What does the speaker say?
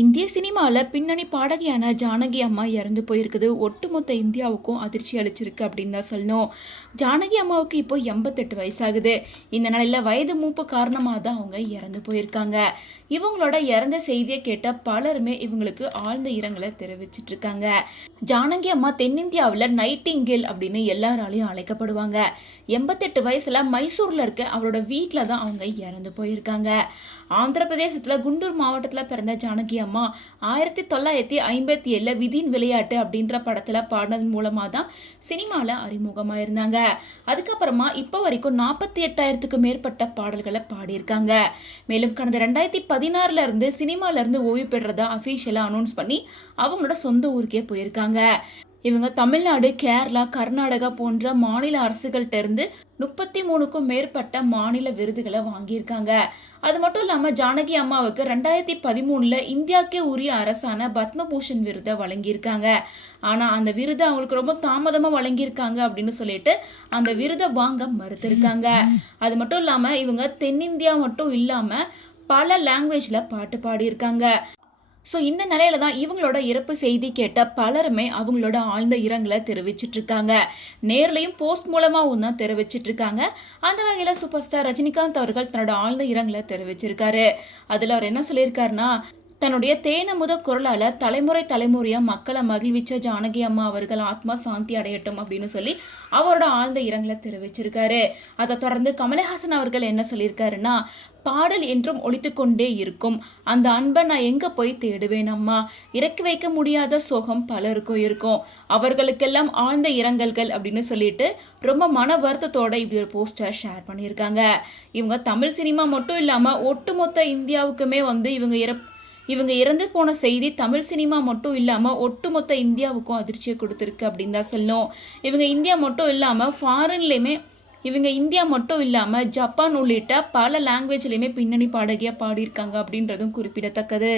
இந்திய சினிமாவில் பின்னணி பாடகியான ஜானகி அம்மா இறந்து போயிருக்குது. ஒட்டுமொத்த இந்தியாவுக்கும் அதிர்ச்சி அளிச்சிருக்கு அப்படின்னு தான் சொல்லணும். ஜானகி அம்மாவுக்கு இப்போ 88 வயசாகுது. இந்த நிலையில் வயது மூப்பு காரணமாக தான் அவங்க இறந்து போயிருக்காங்க. இவங்களோட இறந்த செய்தியை கேட்ட பலருமே இவங்களுக்கு ஆழ்ந்த இரங்கலை தெரிவிச்சிட்டு இருக்காங்க. ஜானகி அம்மா தென்னிந்தியாவில் நைட்டிங்கேல் அப்படின்னு எல்லாராலையும் அழைக்கப்படுவாங்க. 88 வயசுல மைசூர்ல இருக்க அவரோட வீட்டில் தான் அவங்க இறந்து போயிருக்காங்க. ஆந்திர பிரதேசத்துல குண்டூர் மாவட்டத்தில் பிறந்த ஜானகி அம்மா 1957 விதியின் விளையாட்டு அப்படின்ற படத்துல பாடினது மூலமா தான் சினிமால அறிமுகமா இருந்தாங்க. அதுக்கப்புறமா இப்போ வரைக்கும் 48,000க்கும் மேற்பட்ட பாடல்களை பாடியிருக்காங்க. மேலும் கடந்த 2016 இருந்து சினிமால இருந்து ஓய்வு பெற்றதா அஃபீஷியலா அனௌன்ஸ் பண்ணி அவங்களோட சொந்த ஊருக்கே போயிருக்காங்க. இவங்க தமிழ்நாடு, கேரளா, கர்நாடகா போன்ற மாநில அரசுகள்கிட்ட இருந்து 33க்கும் மேற்பட்ட மாநில விருதுகளை வாங்கியிருக்காங்க. அது மட்டும் இல்லாமல் ஜானகி அம்மாவுக்கு 2013 இந்தியாவுக்கே உரிய அரசான பத்மபூஷன் விருதை வழங்கியிருக்காங்க. ஆனால் அந்த விருதை அவங்களுக்கு ரொம்ப தாமதமாக வழங்கியிருக்காங்க அப்படின்னு சொல்லிட்டு அந்த விருதை வாங்க மறுத்திருக்காங்க. அது மட்டும் இல்லாமல் இவங்க தென்னிந்தியா மட்டும் இல்லாமல் பல லாங்குவேஜில் பாட்டு பாடியிருக்காங்க. ஸோ இந்த நிலையில தான் இவங்களோட இறப்பு செய்தி கேட்ட பலருமே அவங்களோட ஆழ்ந்த இரங்கலை தெரிவிச்சிட்டு இருக்காங்க. நேர்லையும் போஸ்ட் மூலமாகவும் தான் தெரிவிச்சிட்டு இருக்காங்க. அந்த வகையில் சூப்பர் ஸ்டார் ரஜினிகாந்த் அவர்கள் தன்னோட ஆழ்ந்த இரங்கலை தெரிவிச்சிருக்காரு. அதில் அவர் என்ன சொல்லியிருக்காருன்னா, தன்னுடைய தேனமுத குரலால தலைமுறையா மக்களை மகிழ்விச்ச ஜானகி அம்மா அவர்கள் ஆத்மா சாந்தி அடையட்டும் அப்படின்னு சொல்லி அவரோட ஆழ்ந்த இரங்கலை தெரிவிச்சிருக்காரு. அதை தொடர்ந்து கமலஹாசன் அவர்கள் என்ன சொல்லியிருக்காருன்னா, பாடல் என்றும் ஒழித்து கொண்டே இருக்கும், அந்த அன்பை நான் எங்க போய் தேடுவேன் அம்மா, இறக்கி வைக்க முடியாத சோகம் பலருக்கும் இருக்கும், அவர்களுக்கெல்லாம் ஆழ்ந்த இரங்கல்கள் அப்படின்னு சொல்லிட்டு ரொம்ப மன வருத்தத்தோட இப்படி ஒரு போஸ்டர் ஷேர் பண்ணியிருக்காங்க. இவங்க தமிழ் சினிமா மட்டும் இல்லாம ஒட்டுமொத்த இந்தியாவுக்குமே இவங்க இறந்து போன செய்தி தமிழ் சினிமா மட்டும் இல்லாமல் ஒட்டுமொத்த இந்தியாவுக்கும் அதிர்ச்சியை கொடுத்துருக்கு அப்படின்னு தான் சொல்லணும். இவங்க இந்தியா மட்டும் இல்லாமல் ஜப்பான் உள்ளிட்ட பல லாங்குவேஜ்லையுமே பின்னணி பாடகியாக பாடியிருக்காங்க அப்படின்றதும் குறிப்பிடத்தக்கது.